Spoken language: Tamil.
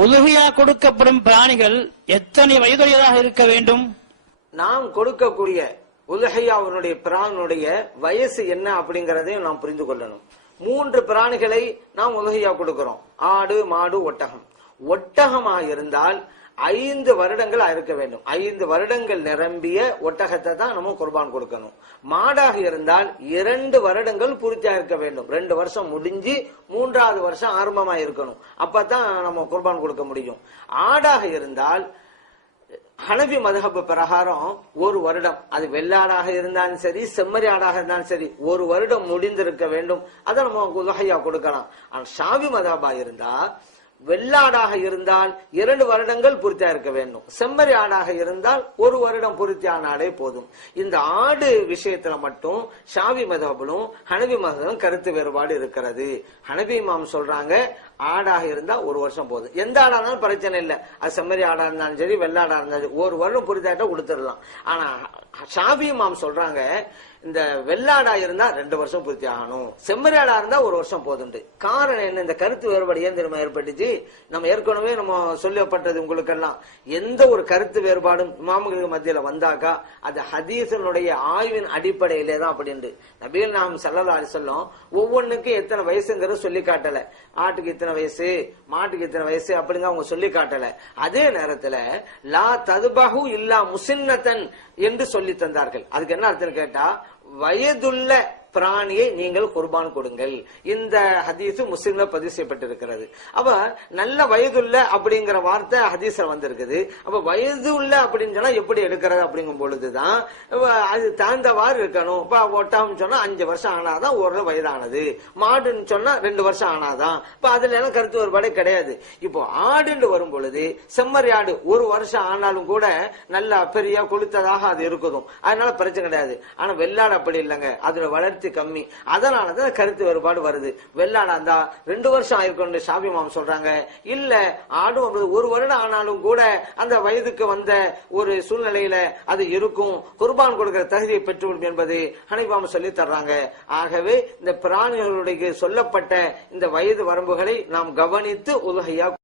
உலுஹியா கொடுக்கப்படும் பிராணிகள் எத்தனை வயதுடையதாக இருக்க வேண்டும்? நாம் கொடுக்கக்கூடிய உலுஹியாவுடைய பிராணியுடைய வயசு என்ன அப்படிங்கறதையும் நாம் புரிந்து கொள்ளணும். 3 பிராணிகளை நாம் உலுஹியா கொடுக்கிறோம். ஆடு, மாடு, ஒட்டகம். ஒட்டகமாக இருந்தால் 5 வருடங்கள் இருக்க வேண்டும். 5 வருடங்கள் நிரம்பிய ஒட்டகத்தை தான் நம்ம குர்பான் கொடுக்கணும். மாடாக இருந்தால் 2 வருடங்கள் பூர்த்தியா இருக்க வேண்டும். 2 வருஷம் முடிஞ்சு 3வது வருஷம் ஆரம்பமா இருக்கணும். அப்பதான் நம்ம குர்பான் கொடுக்க முடியும். ஆடாக இருந்தால் ஹனபி மதுஹப் பிரகாரம் 1 வருடம், அது வெள்ளாடாக இருந்தாலும் சரி, செம்மறி ஆடாக இருந்தாலும் சரி, 1 வருடம் முடிந்திருக்க வேண்டும். அதை நம்ம உலுஹியா கொடுக்கலாம். ஆனா ஷாஃபி மதுஹபா இருந்தா வெள்ளாடாக இருந்தால் 2 வருடங்கள் பூர்த்தியா இருக்க வேண்டும். செம்மறி ஆடாக இருந்தால் 1 வருடம் பூர்த்தியானாலே போதும். இந்த ஆடு விஷயத்துல மட்டும் ஷாஃபி மதுஹபிலும் ஹனபி மதுஹபிலும் கருத்து வேறுபாடு இருக்கிறது. ஹனபி இமாம் சொல்றாங்க ஆடாக இருந்தா 1 வருஷம் போதும். எந்த ஆடானாலும் பிரச்சனை இல்லை. அது செம்மறி ஆடா இருந்தாலும் சரி, வெள்ளாடா இருந்தாலும் 1 வருடம் பூர்த்தியாட்டா கொடுத்துடலாம். ஆனா ஷாஃபி இமாம் சொல்றாங்க இந்த வெள்ளாடா இருந்தா 2 வருஷம் பூர்த்தி ஆகணும், செம்மறி ஆடா இருந்தா 1 வருஷம் போதுண்டு. காரணம் என்ன? இந்த கருத்து வேறுபாடு ஏன் தெரியுமா ஏற்பட்டுச்சு? நம்ம ஏற்கனவே நம்ம சொல்லப்பட்டது உங்களுக்கு எல்லாம், எந்த ஒரு கருத்து வேறுபாடும் இமாம்களுக்கு மத்தியில வந்தாக்கா அது ஹதீஸனுடைய ஆய்வின் அடிப்படையிலே தான் அப்படின்ட்டு. நபிகள் நாயகம் ஸல்லல்லாஹு அலைஹி வஸல்லம் ஒவ்வொன்றுக்கும் எத்தனை வயசுங்கிறது சொல்லி காட்டல. ஆட்டுக்கு இத்தனை வயசு, மாட்டுக்கு இத்தனை வயசு அப்படிங்க அவங்க சொல்லி காட்டல. அதே நேரத்துல லா ததுபஹு இல்லா முஸின்னதன் என்று சொல்லி தந்தார்கள். அதுக்கு என்ன அர்த்தம் கேட்டா, வயதுள்ள பிராணியை நீங்கள் குர்பான் கொடுங்கள். இந்த ஹதீஸ் முஸ்லிம்ல பதிவு செய்யப்பட்டிருக்கிறது. அப்ப நல்ல வயதுள்ள அப்படிங்கிற வார்த்தை ஹதீஸ்ல வந்திருக்குது. அப்ப வயதுள்ள அப்படின்னு சொன்னா எப்படி எடுக்கிறது அப்படிங்கும் பொழுதுதான் அது தகுந்தவாறு இருக்கணும். இப்ப ஒட்டகம் சொன்னா 5 வருஷம் ஆனாதான் ஓரளவு வயதானது, மாடுன்னு சொன்னா 2 வருஷம் ஆனாதான். இப்ப அதுல எல்லாம் கருத்து வேறுபாடே கிடையாது. இப்போ ஆடுன்னு வரும் பொழுது செம்மறி ஆடு 1 வருஷம் ஆனாலும் கூட நல்ல பெரிய கொளுத்ததாக அது இருக்குதும், அதனால பிரச்சனை கிடையாது. ஆனா வெள்ளாடு அப்படி இல்லைங்க, அதுல வளர்ச்சி கம்மி, அதனாலதான் கருத்து வேறுபாடு வருது. வெள்ளாடா இருந்தா 2 வருஷம் ஆயிருக்கும் ஷாஃபி இமாம் சொல்றாங்க. இல்ல ஆடும் 1 வருடம் ஆனாலும் கூட அந்த வயதுக்கு வந்த ஒரு சூழ்நிலையில அது இருக்கும், குர்பான் கொடுக்கிற தகுதியை பெற்றுவிடும் என்பது ஹனபி இமாம் சொல்லி தர்றாங்க. ஆகவே இந்த பிராணிகளுடைய சொல்லப்பட்ட இந்த வயது வரம்புகளை நாம் கவனித்து உலுஹியா